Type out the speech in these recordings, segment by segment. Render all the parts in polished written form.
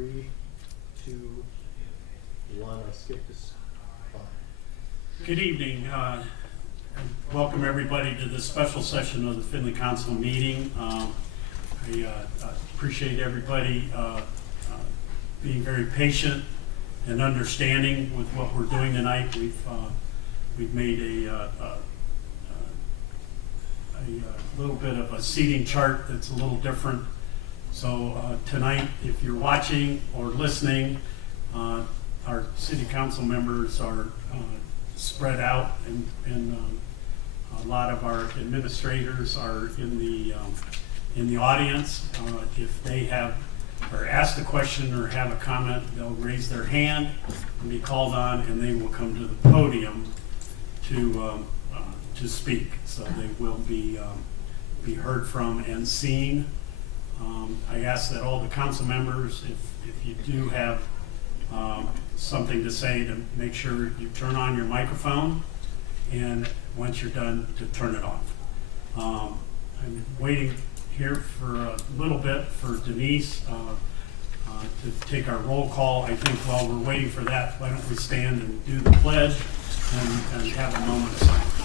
3, 2, 1. I'll skip this. Good evening. And welcome everybody to this special session of the Findlay Council meeting. I appreciate everybody being very patient and understanding with what we're doing tonight. We've made a little bit of a seating chart that's a little different. So tonight, if you're watching or listening, our city council members are spread out, and a lot of our administrators are in the audience. If they have or ask a question or have a comment, they'll raise their hand and be called on, and they will come to the podium to speak. So they will be heard from and seen. I ask that all the council members, if you do have something to say, to make sure you turn on your microphone, and once you're done, to turn it off. I'm waiting here for a little bit for Denise to take our roll call. I think while we're waiting for that, why don't we stand and do the pledge and have a moment of silence.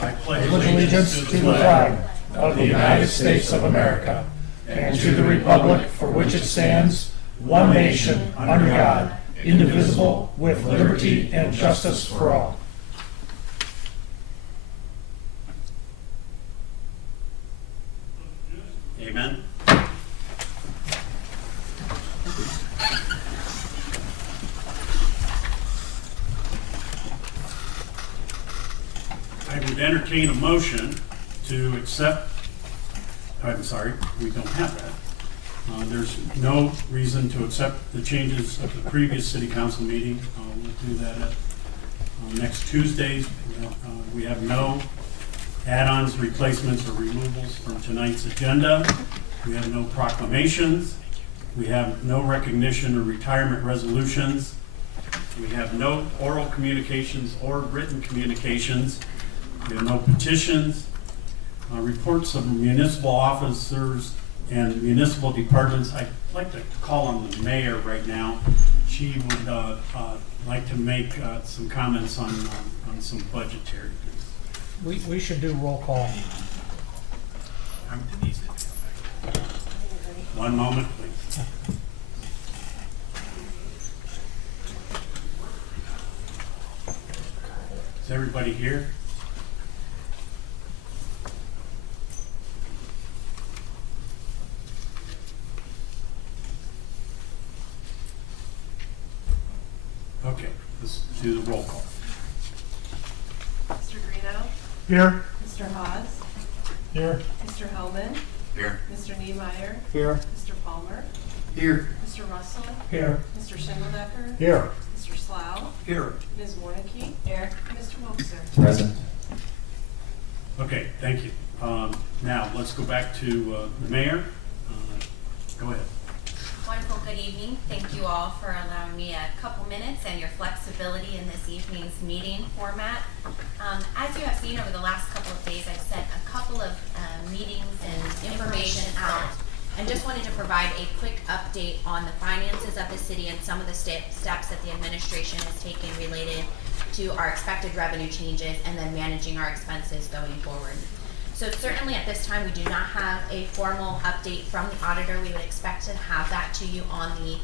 I pledge allegiance to the flag of the United States of America and to the republic for which it stands, one nation, under God, indivisible, with liberty and justice for all. Amen. I would entertain a motion to accept. I'm sorry, we don't have that. There's no reason to accept the changes of the previous city council meeting. We'll do that at next Tuesday. We have no add-ons, replacements, or removals from tonight's agenda. We have no proclamations. We have no recognition or retirement resolutions. We have no oral communications or written communications. We have no petitions. Reports of municipal officers and municipal departments. I'd like to call on the mayor right now. She would like to make some comments on some budgetary things. We should do roll call. One moment, please. Is everybody here? Okay, let's do the roll call. Mr. Greeno? Here. Mr. Haas? Here. Mr. Hellman? Here. Mr. Niemeyer? Here. Mr. Palmer? Here. Mr. Russell? Here. Mr. Schimmeldecker? Here. Mr. Slough? Here. Ms. Warnicki? Here. Mr. Wobser? Present. Okay, thank you. Now, let's go back to the mayor. Go ahead. Wonderful, good evening. Thank you all for allowing me a couple minutes and your flexibility in this evening's meeting format. As you have seen over the last couple of days, I've sent a couple of meetings and information out, and just wanted to provide a quick update on the finances of the city and some of the steps that the administration has taken related to our expected revenue changes and then managing our expenses going forward. So certainly at this time, we do not have a formal update from the auditor. We would expect to have that to you on the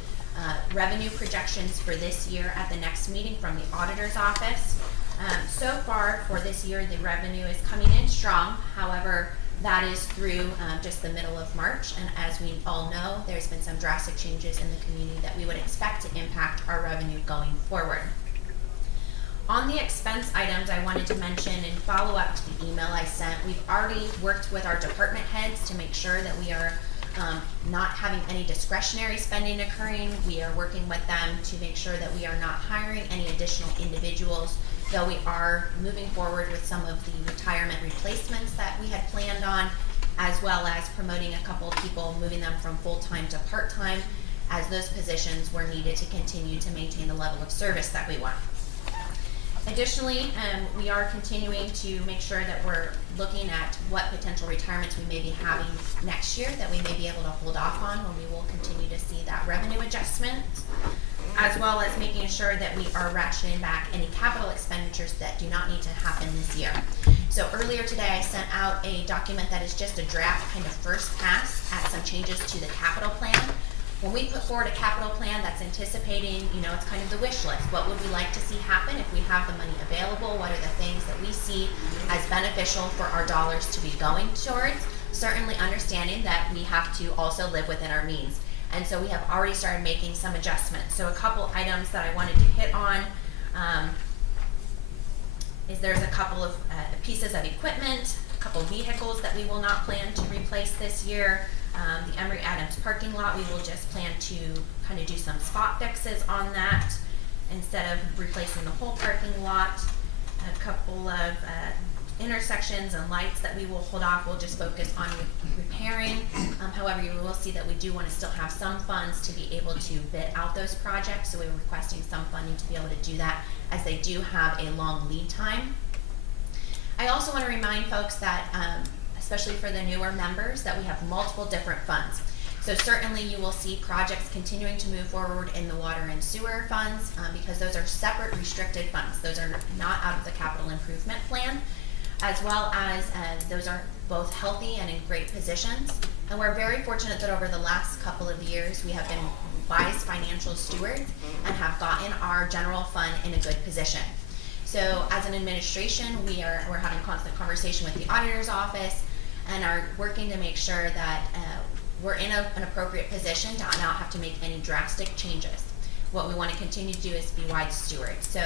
revenue projections for this year at the next meeting from the auditor's office. So far for this year, the revenue is coming in strong. However, that is through just the middle of March. And as we all know, there's been some drastic changes in the community that we would expect to impact our revenue going forward. On the expense items, I wanted to mention and follow up to the email I sent, we've already worked with our department heads to make sure that we are not having any discretionary spending occurring. We are working with them to make sure that we are not hiring any additional individuals, though we are moving forward with some of the retirement replacements that we had planned on, as well as promoting a couple of people, moving them from full-time to part-time, as those positions were needed to continue to maintain the level of service that we want. Additionally, we are continuing to make sure that we're looking at what potential retirements we may be having next year that we may be able to hold off on when we will continue to see that revenue adjustment, as well as making sure that we are ratcheting back any capital expenditures that do not need to happen this year. So earlier today, I sent out a document that is just a draft kind of first pass at some changes to the capital plan. When we put forward a capital plan that's anticipating, it's kind of the wish list. What would we like to see happen if we have the money available? What are the things that we see as beneficial for our dollars to be going towards? Certainly understanding that we have to also live within our means. And so we have already started making some adjustments. So a couple items that I wanted to hit on is there's a couple of pieces of equipment, a couple vehicles that we will not plan to replace this year. The Emory Adams parking lot, we will just plan to kind of do some spot fixes on that instead of replacing the whole parking lot. A couple of intersections and lights that we will hold off. We'll just focus on repairing. However, you will see that we do want to still have some funds to be able to bid out those projects. So we're requesting some funding to be able to do that, as they do have a long lead time. I also want to remind folks that especially for the newer members, that we have multiple different funds. So certainly you will see projects continuing to move forward in the water and sewer funds because those are separate restricted funds. Those are not out of the capital improvement plan, as well as those are both healthy and in great positions. And we're very fortunate that over the last couple of years we have been wise financial stewards and have gotten our general fund in a good position. So as an administration, we're having constant conversation with the auditor's office and are working to make sure that we're in an appropriate position to not have to make any drastic changes. What we want to continue to do is be wise stewards. So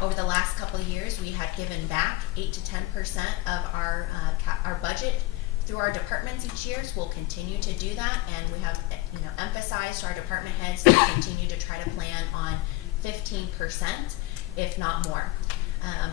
over the last couple of years, we had given back 8 to 10% of our budget through our departments each year. So we'll continue to do that, and we have emphasized to our department heads to continue to try to plan on 15%, if not more.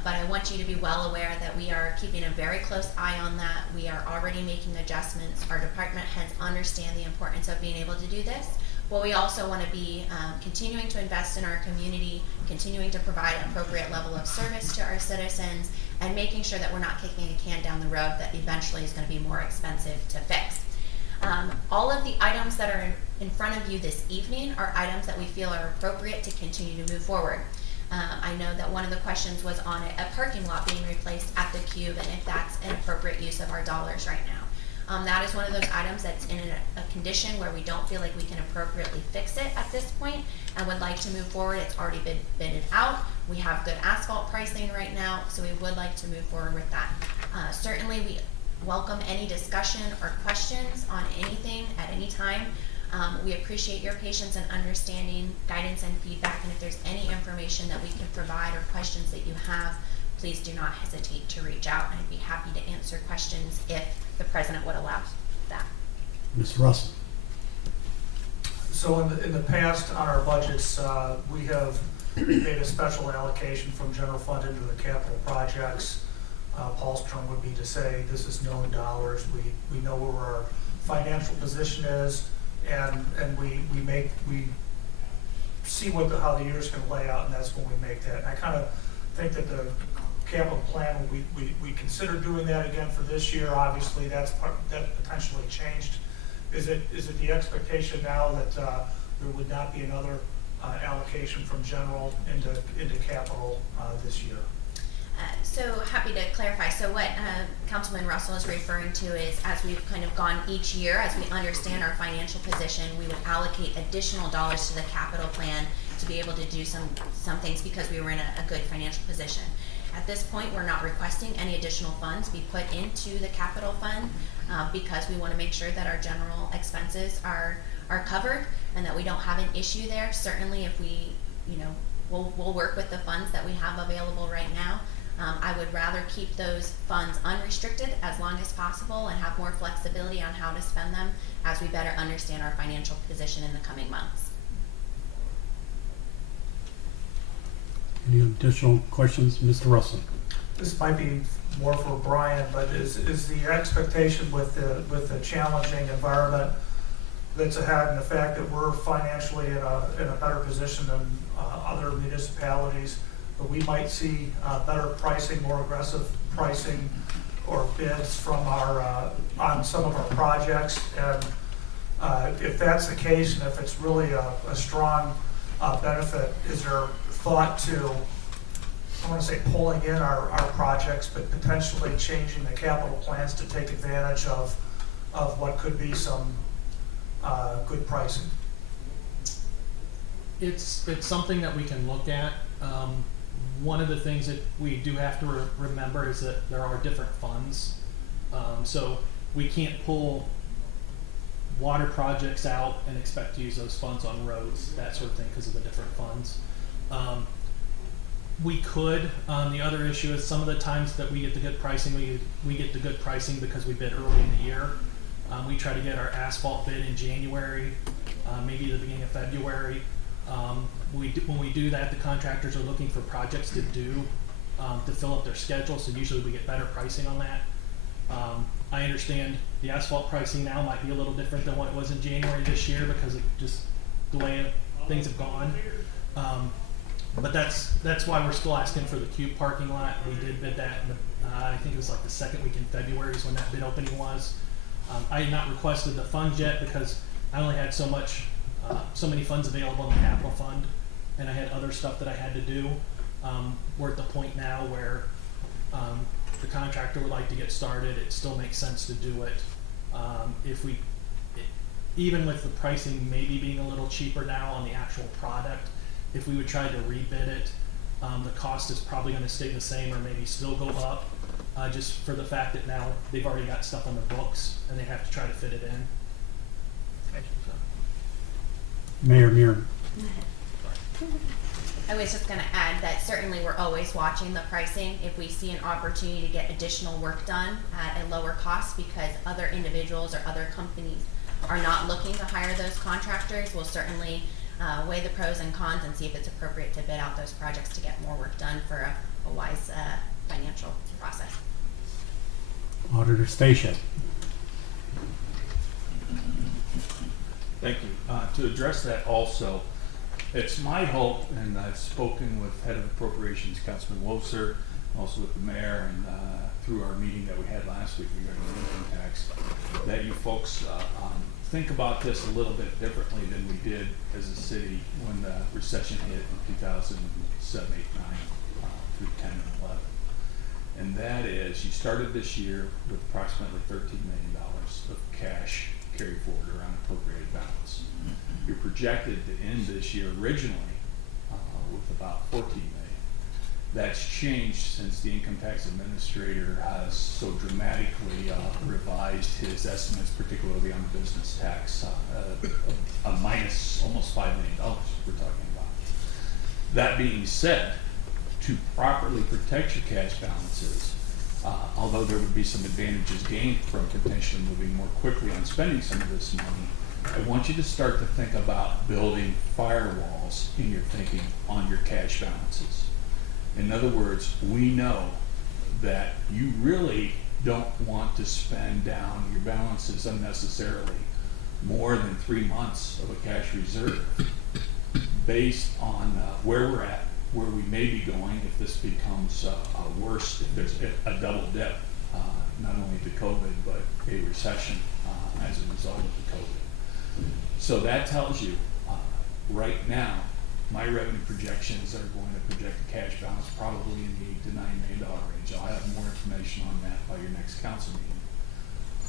But I want you to be well aware that we are keeping a very close eye on that. We are already making adjustments. Our department heads understand the importance of being able to do this. But we also want to be continuing to invest in our community, continuing to provide an appropriate level of service to our citizens, and making sure that we're not kicking a can down the road that eventually is going to be more expensive to fix. All of the items that are in front of you this evening are items that we feel are appropriate to continue to move forward. I know that one of the questions was on a parking lot being replaced at the Cube, and if that's an appropriate use of our dollars right now. That is one of those items that's in a condition where we don't feel like we can appropriately fix it at this point and would like to move forward. It's already been bidded out. We have good asphalt pricing right now, so we would like to move forward with that. Certainly we welcome any discussion or questions on anything at any time. We appreciate your patience and understanding, guidance and feedback, and if there's any information that we can provide or questions that you have, please do not hesitate to reach out, and I'd be happy to answer questions if the president would allow that. Mr. Russell. So in the past, on our budgets, we have made a special allocation from general fund into the capital projects. Paul's term would be to say this is known dollars. We know where our financial position is, and we see how the year's going to lay out, and that's when we make that. And I kind of think that the capital plan, we consider doing that again for this year. Obviously, that potentially changed. Is it the expectation now that there would not be another allocation from general into capital this year? So happy to clarify. So what Councilman Russell is referring to is, as we've kind of gone each year, as we understand our financial position, we would allocate additional dollars to the capital plan to be able to do some things because we were in a good financial position. At this point, we're not requesting any additional funds be put into the capital fund because we want to make sure that our general expenses are covered and that we don't have an issue there. Certainly, if we, we'll work with the funds that we have available right now. I would rather keep those funds unrestricted as long as possible and have more flexibility on how to spend them as we better understand our financial position in the coming months. Any additional questions, Mr. Russell? This might be more for Brian, but is the expectation with the challenging environment that's ahead and the fact that we're financially in a better position than other municipalities, but we might see better pricing, more aggressive pricing or bids from our, on some of our projects. And if that's the case, and if it's really a strong benefit, is there thought to, I want to say pulling in our projects, but potentially changing the capital plans to take advantage of what could be some good pricing? It's something that we can look at. One of the things that we do have to remember is that there are different funds. So we can't pull water projects out and expect to use those funds on roads, that sort of thing, because of the different funds. We could. The other issue is some of the times that we get the good pricing, we get the good pricing because we bid early in the year. We try to get our asphalt bid in January, maybe the beginning of February. When we do that, the contractors are looking for projects to do to fill up their schedule, so usually we get better pricing on that. I understand the asphalt pricing now might be a little different than what it was in January this year because of just the way things have gone. But that's why we're still asking for the Cube parking lot. We did bid that, I think it was like the second week in February is when that bid opening was. I had not requested the funds yet because I only had so many funds available in the capital fund, and I had other stuff that I had to do. We're at the point now where the contractor would like to get started. It still makes sense to do it. Even with the pricing maybe being a little cheaper now on the actual product, if we would try to rebid it, the cost is probably going to stay the same or maybe still go up, just for the fact that now they've already got stuff on their books and they have to try to fit it in. Mayor Muir. I was just going to add that certainly we're always watching the pricing. If we see an opportunity to get additional work done at a lower cost because other individuals or other companies are not looking to hire those contractors, we'll certainly weigh the pros and cons and see if it's appropriate to bid out those projects to get more work done for a wise financial process. Auditor Station. Thank you. To address that also, it's my hope, and I've spoken with Head of Appropriations, Councilman Woser, also with the mayor, and through our meeting that we had last week regarding the income tax, that you folks think about this a little bit differently than we did as a city when the recession hit in 2007, 8, 9, through 10 and 11. And that is, you started this year with approximately $13 million of cash carried forward around appropriated balance. You're projected to end this year originally with about 14 million. That's changed since the income tax administrator has so dramatically revised his estimates, particularly on the business tax, a minus almost $5 million we're talking about. That being said, to properly protect your cash balances, although there would be some advantages gained from potentially moving more quickly on spending some of this money, I want you to start to think about building firewalls in your thinking on your cash balances. In other words, we know that you really don't want to spend down your balances unnecessarily more than 3 months of a cash reserve based on where we're at, where we may be going if this becomes worse, if there's a double dip, not only to COVID, but a recession as a result of the COVID. So that tells you right now, my revenue projections are going to project a cash balance probably in the $8 to $9 million range. I'll have more information on that by your next council meeting.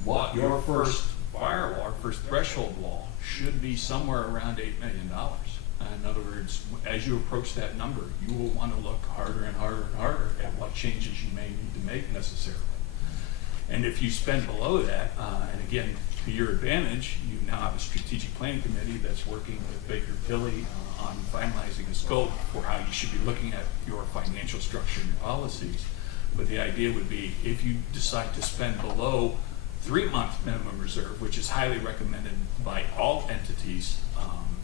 What your first firewall, or first threshold wall, should be somewhere around $8 million. In other words, as you approach that number, you will want to look harder and harder and harder at what changes you may need to make necessarily. And if you spend below that, and again, to your advantage, you now have a strategic planning committee that's working with Baker Tilly on finalizing a scope for how you should be looking at your financial structure and your policies. But the idea would be, if you decide to spend below 3-month minimum reserve, which is highly recommended by all entities,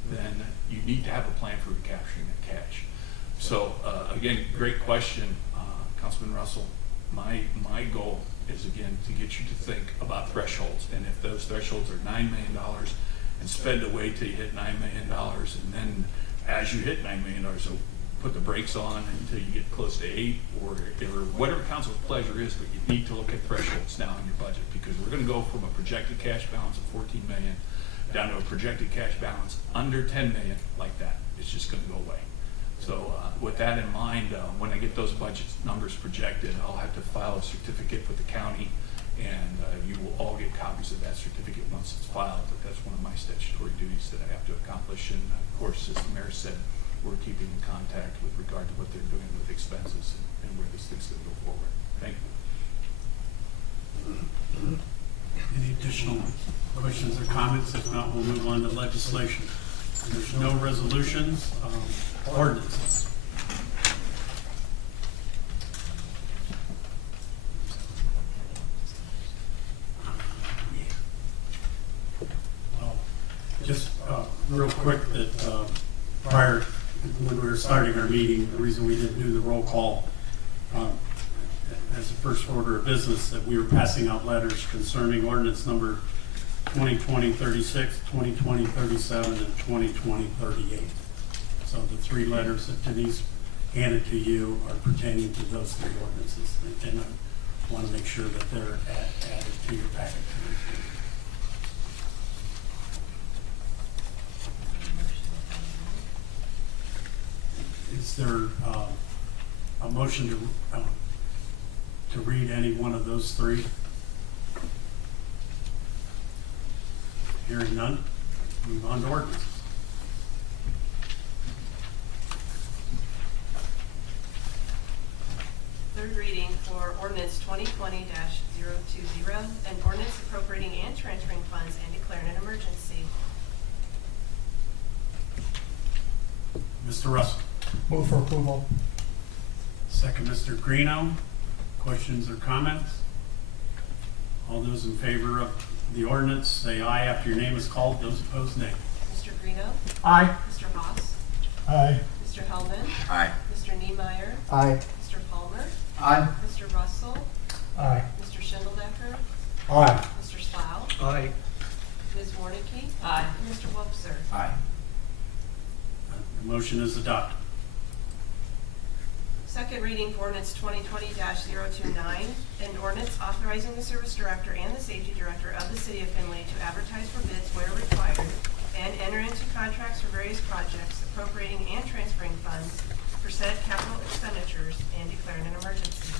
then you need to have a plan for recapturing that cash. So again, great question, Councilman Russell. My goal is, again, to get you to think about thresholds, and if those thresholds are $9 million and spend away till you hit $9 million, and then as you hit $9 million, so put the brakes on until you get close to 8, or whatever council's pleasure is, but you need to look at thresholds now in your budget, because we're gonna go from a projected cash balance of 14 million down to a projected cash balance under 10 million like that. It's just gonna go away. So with that in mind, when I get those budget numbers projected, I'll have to file a certificate with the county, and you will all get copies of that certificate once it's filed. But that's one of my statutory duties that I have to accomplish. And of course, as the mayor said, we're keeping in contact with regard to what they're doing with expenses and where this thing's going to go forward. Thank you. Any additional questions or comments? If not, we'll move on to legislation. There's no resolutions, ordinances. Just real quick, that prior, when we were starting our meeting, the reason we didn't do the roll call as a first order of business, that we were passing out letters concerning ordinance number 2020-36, 2020-37, and 2020-38. So the 3 letters that Denise handed to you are pertaining to those 3 ordinances. And I want to make sure that they're added to your packet. Is there a motion to read any one of those 3? Hearing none, move on to ordinances. Third reading for ordinance 2020-020, an ordinance appropriating and transferring funds and declaring an emergency. Mr. Russell. Move for approval. Second, Mr. Greeno. Questions or comments? All those in favor of the ordinance, say aye after your name is called. Those opposed, nay. Mr. Greeno. Aye. Mr. Haas. Aye. Mr. Hellman. Aye. Mr. Niemeyer. Aye. Mr. Palmer. Aye. Mr. Russell. Aye. Mr. Schindeldecker. Aye. Mr. Slough. Aye. Ms. Warnicki. Aye. And Mr. Wobser. Aye. The motion is adopted. Second reading for ordinance 2020-029, an ordinance authorizing the service director and the safety director of the city of Findlay to advertise for bids where required and enter into contracts for various projects appropriating and transferring funds for said capital expenditures and declaring an emergency.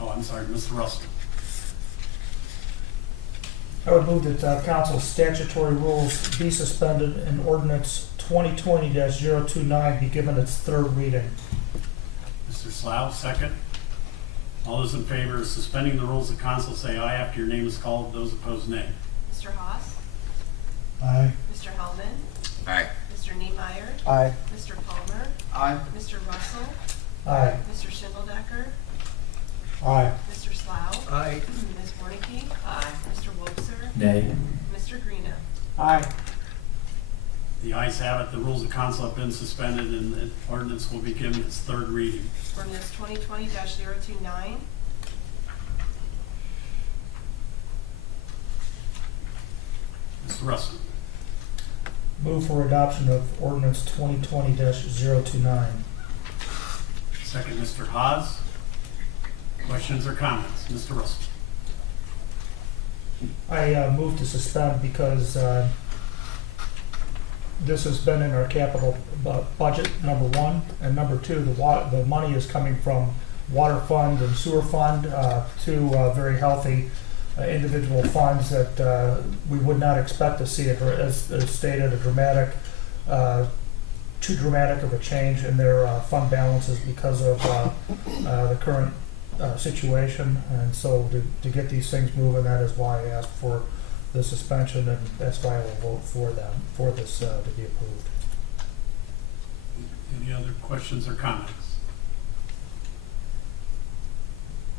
Oh, I'm sorry, Mr. Russell. I would move that council's statutory rules be suspended and ordinance 2020-029 be given its 3rd reading. Mr. Slough, second. All those in favor of suspending the rules of council, say aye after your name is called. Those opposed, nay. Mr. Haas. Aye. Mr. Hellman. Aye. Mr. Niemeyer. Aye. Mr. Palmer. Aye. Mr. Russell. Aye. Mr. Schindeldecker. Aye. Mr. Slough. Aye. Ms. Warnicki. Aye. Mr. Wobser. Nay. Mr. Greeno. Aye. The ayes have it. The rules of council have been suspended and the ordinance will be given its 3rd reading. Ordinance 2020-029. Mr. Russell. Move for adoption of ordinance 2020-029. Second, Mr. Haas. Questions or comments? Mr. Russell. I move to suspend because this has been in our capital budget, number 1, and number 2, the money is coming from water fund and sewer fund, 2 very healthy individual funds that we would not expect to see, as stated, too dramatic of a change in their fund balances because of the current situation. And so to get these things moving, that is why I asked for the suspension, and that's why I will vote for this to be approved. Any other questions or comments?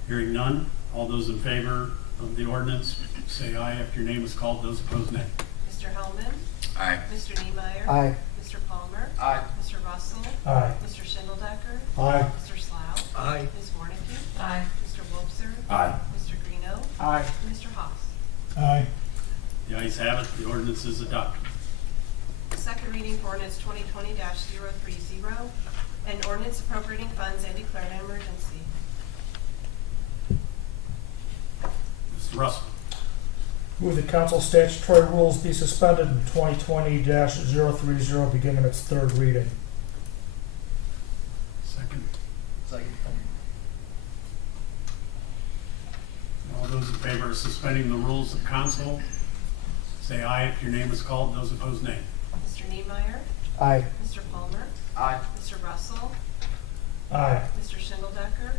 Hearing none, all those in favor of the ordinance, say aye after your name is called. Those opposed, nay. Mr. Hellman. Aye. Mr. Niemeyer. Aye. Mr. Palmer. Aye. Mr. Russell. Aye. Mr. Schindeldecker. Aye. Mr. Slough. Aye. Ms. Warnicki. Aye. Mr. Wobser. Aye. Mr. Greeno. Aye. And Mr. Haas. Aye. The ayes have it, the ordinance is adopted. Second reading for ordinance 2020-030, an ordinance appropriating funds and declaring an emergency. Mr. Russell. Move the council statutory rules be suspended and 2020-030 begin its third reading. Second. Second. All those in favor of suspending the rules of council, say aye if your name is called. Those opposed, nay. Mr. Niemeyer. Aye. Mr. Palmer. Aye. Mr. Russell. Aye. Mr. Schindeldecker.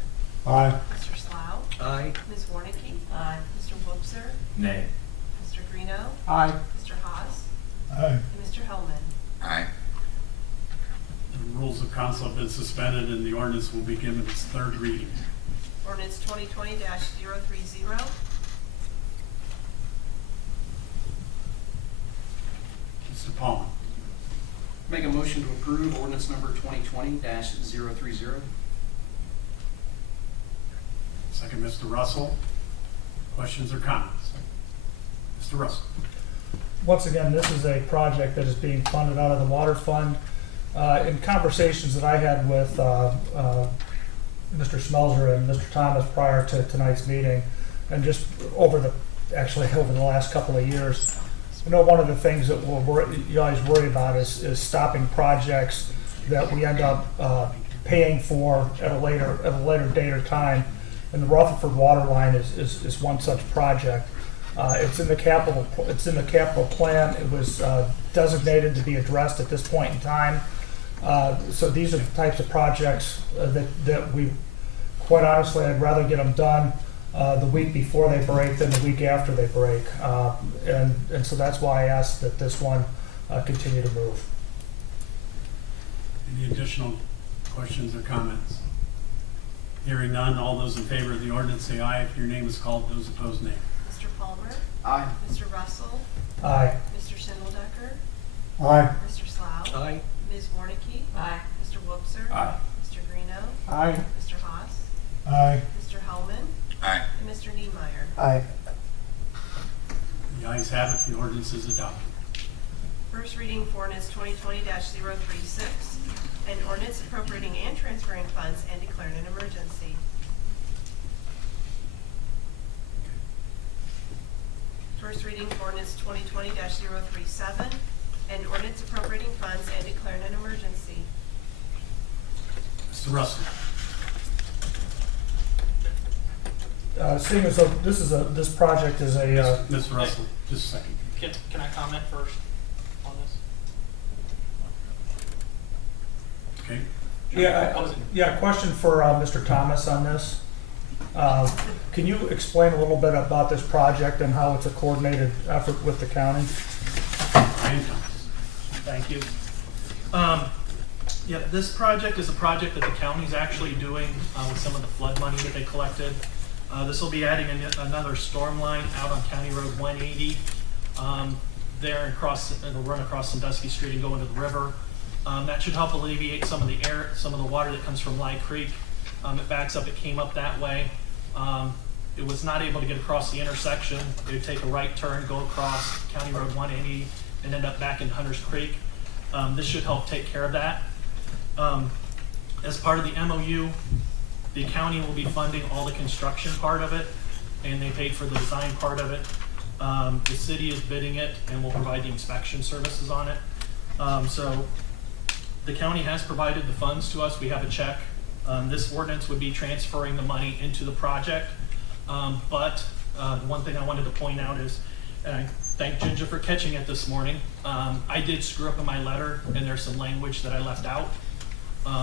Aye. Mr. Slough. Aye. Ms. Warnicki. Aye. Mr. Wobser. Nay. Mr. Greeno. Aye. Mr. Haas. Aye. And Mr. Hellman. Aye. The rules of council have been suspended and the ordinance will be given its third reading. Ordinance 2020-030. Mr. Palmer. Make a motion to approve ordinance number 2020-030. Second, Mr. Russell. Questions or comments? Mr. Russell. Once again, this is a project that is being funded out of the water fund. In conversations that I had with Mr. Schmelzer and Mr. Thomas prior to tonight's meeting, and just over the last couple of years, I know one of the things that you guys worry about is stopping projects that we end up paying for at a later date or time. And the Rutherford water line is one such project. It's in the capital plan. It was designated to be addressed at this point in time. So these are the types of projects that we, quite honestly, I'd rather get them done the week before they break than the week after they break. And so that's why I asked that this one continue to move. Any additional questions or comments? Hearing none, all those in favor of the ordinance say aye if your name is called. Those opposed, nay. Mr. Palmer. Aye. Mr. Russell. Aye. Mr. Schindeldecker. Aye. Mr. Slough. Aye. Ms. Warnicki. Aye. Mr. Wobser. Aye. Mr. Greeno. Aye. Mr. Haas. Aye. Mr. Hellman. Aye. And Mr. Niemeyer. Aye. The ayes have it, the ordinance is adopted. First reading for ordinance 2020-036, an ordinance appropriating and transferring funds and declaring an emergency. First reading for ordinance 2020-037, an ordinance appropriating funds and declaring an emergency. Mr. Russell. Seeing as though this project is a Mr. Russell, just a second. Can I comment first on this? Okay. question for Mr. Thomas on this. Can you explain a little bit about this project and how it's a coordinated effort with the county? Ryan Thomas. Thank you. Yeah, this project is a project that the county's actually doing with some of the flood money that they collected. This will be adding another storm line out on County Road 180. It'll run across Sandusky Street and go into the river. That should help alleviate some of the water that comes from Lye Creek. It backs up, it came up that way. It was not able to get across the intersection. It would take a right turn, go across County Road 180, and end up back in Hunters Creek. This should help take care of that. As part of the MOU, the county will be funding all the construction part of it, and they paid for the design part of it. The city is bidding it and will provide the inspection services on it. So the county has provided the funds to us. We have a check. This ordinance would be transferring the money into the project. But the one thing I wanted to point out is, and I thank Ginger for catching it this morning, I did screw up in my letter, and there's some language that I left out.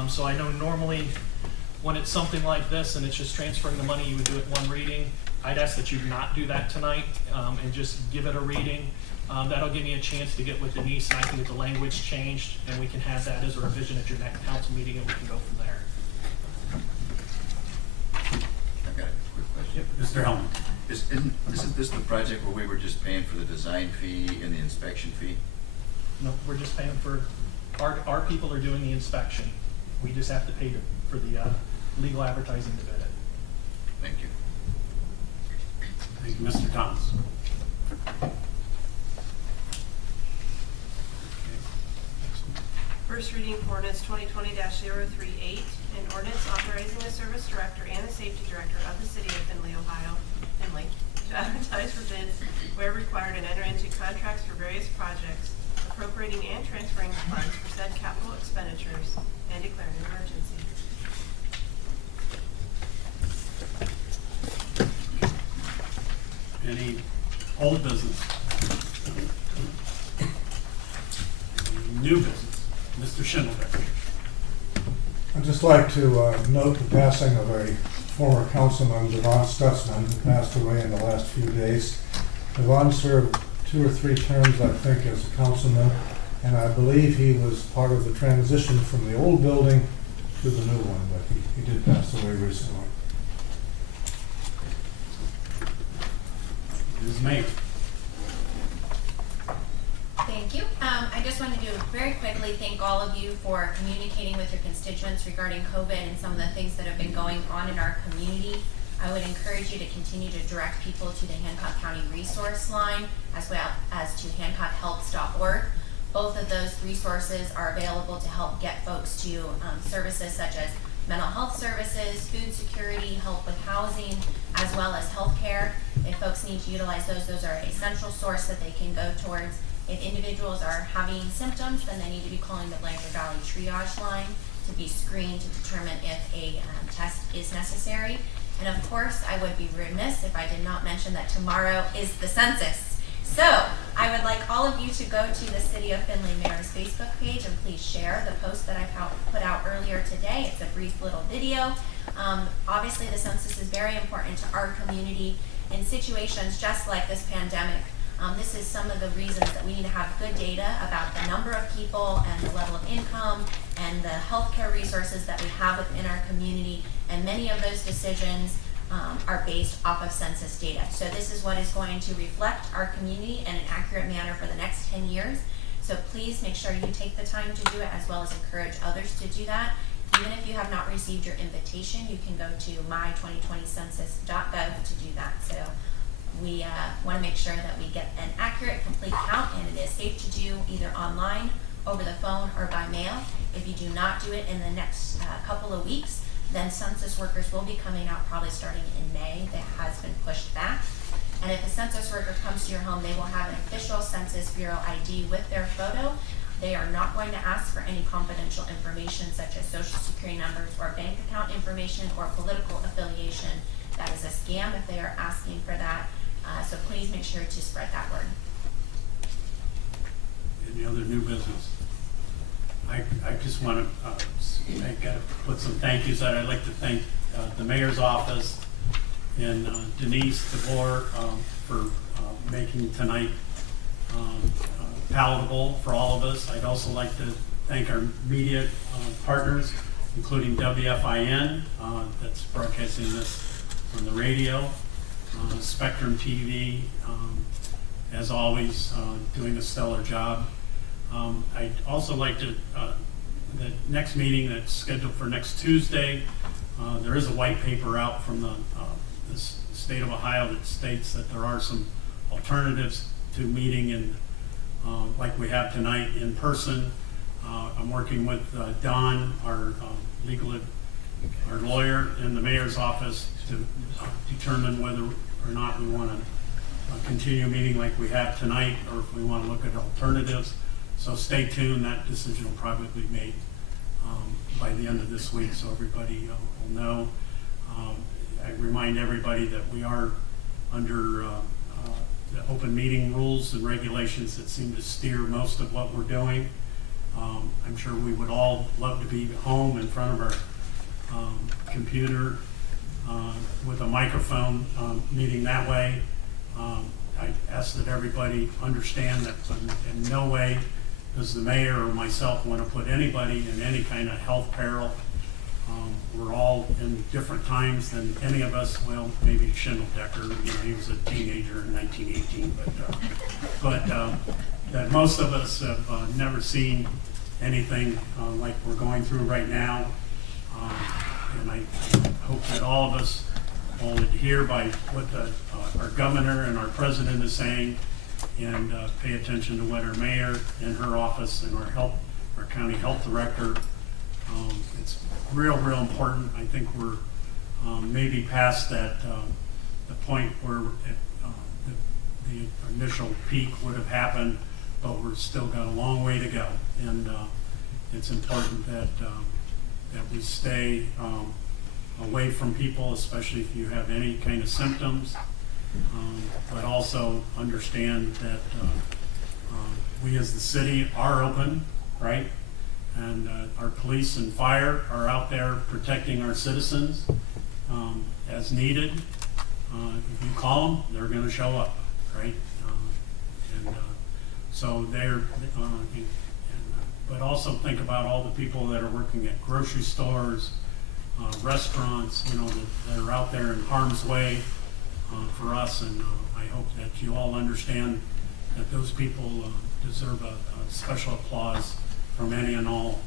So I know normally when it's something like this and it's just transferring the money, you would do it one reading. I'd ask that you not do that tonight and just give it a reading. That'll give me a chance to get with Denise and I can get the language changed, and we can have that as a revision at your next council meeting, and we can go from there. I've got a quick question. Mr. Hellman. Isn't this the project where we were just paying for the design fee and the inspection fee? No, we're just paying for, our people are doing the inspection. We just have to pay for the legal advertising to bid it. Thank you. Thank you, Mr. Thomas. first reading for ordinance 2020-038, an ordinance authorizing the service director and the safety director of the city of Findlay, Ohio, Findlay, to advertise for bids where required and enter into contracts for various projects, appropriating and transferring funds for said capital expenditures, and declaring an emergency. Any old business? Any new business? Mr. Schindler. I'd just like to note the passing of a former councilman, Devon Stutzman, who passed away in the last few days. Devon served 2 or 3 terms, I think, as a councilman, and I believe he was part of the transition from the old building to the new one, but he did pass away recently. Ms. Mayor. Thank you. I just wanted to very quickly thank all of you for communicating with your constituents regarding COVID and some of the things that have been going on in our community. I would encourage you to continue to direct people to the Hancock County Resource Line as well as to hancockhelps.org. Both of those resources are available to help get folks to services such as mental health services, food security, help with housing, as well as healthcare. If folks need to utilize those are a central source that they can go towards. If individuals are having symptoms, then they need to be calling the Blanchard Valley Triage Line to be screened to determine if a test is necessary. And of course, I would be remiss if I did not mention that tomorrow is the census. So I would like all of you to go to the City of Findlay Mayor's Facebook page and please share the post that I put out earlier today. It's a brief little video. Obviously, the census is very important to our community in situations just like this pandemic. This is some of the reasons that we need to have good data about the number of people and the level of income and the healthcare resources that we have within our community. And many of those decisions are based off of census data. So this is what is going to reflect our community in an accurate manner for the next 10 years. So please make sure you take the time to do it as well as encourage others to do that. Even if you have not received your invitation, you can go to my2020census.gov to do that. So we want to make sure that we get an accurate, complete count, and it is safe to do either online, over the phone, or by mail. If you do not do it in the next couple of weeks, then census workers will be coming out probably starting in May. That has been pushed back. And if a census worker comes to your home, they will have an official Census Bureau ID with their photo. They are not going to ask for any confidential information such as social security numbers or bank account information or political affiliation. That is a scam if they are asking for that. So please make sure to spread that word. Any other new business? I just want to put some thank yous out. I'd like to thank the mayor's office and Denise DeBoer for making tonight palatable for all of us. I'd also like to thank our media partners, including WFIN, that's broadcasting this on the radio, Spectrum TV, as always, doing a stellar job. I'd also like to, the next meeting that's scheduled for next Tuesday, there is a white paper out from the state of Ohio that states that there are some alternatives to meeting in, like we have tonight, in person. I'm working with Don, our our lawyer in the mayor's office, to determine whether or not we want to continue meeting like we have tonight, or if we want to look at alternatives. So stay tuned. That decision will probably be made by the end of this week, so everybody will know. I remind everybody that we are under the open meeting rules and regulations that seem to steer most of what we're doing. I'm sure we would all love to be home in front of our computer with a microphone meeting that way. I ask that everybody understand that in no way does the mayor or myself want to put anybody in any kind of health peril. We're all in different times than any of us. Well, maybe Schindeldecker, he was a teenager in 1918, but that most of us have never seen anything like we're going through right now. And I hope that all of us will adhere by what our governor and our president is saying, and pay attention to what our mayor and her office and our health our county health director. It's real important. I think we're maybe past that, the point where the initial peak would have happened, but we're still got a long way to go. And it's important that we stay away from people, especially if you have any kind of symptoms, but also understand that we as the city are open, right? And our police and fire are out there protecting our citizens as needed. If you call them, they're going to show up, right? So they're, but also think about all the people that are working at grocery stores, restaurants, you know, that are out there in harm's way for us. And I hope that you all understand that those people deserve a special applause from any and all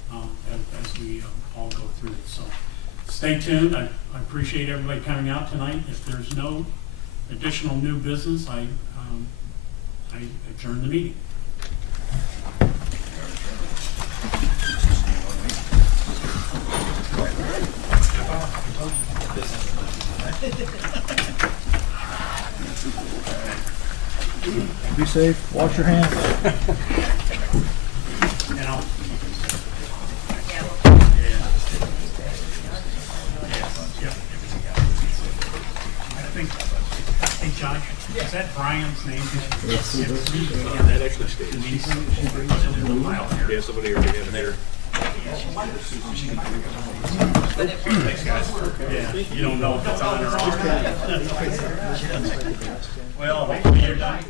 as we all go through this. So stay tuned. I appreciate everybody coming out tonight. If there's no additional new business, I adjourn the meeting. Be safe, wash your hands. You know, I think, hey John, is that Brian's name? Yes. That actually stays. Yeah, somebody already had it there. Thanks, guys. Yeah, you don't know if it's on or off. Well, hopefully you're done.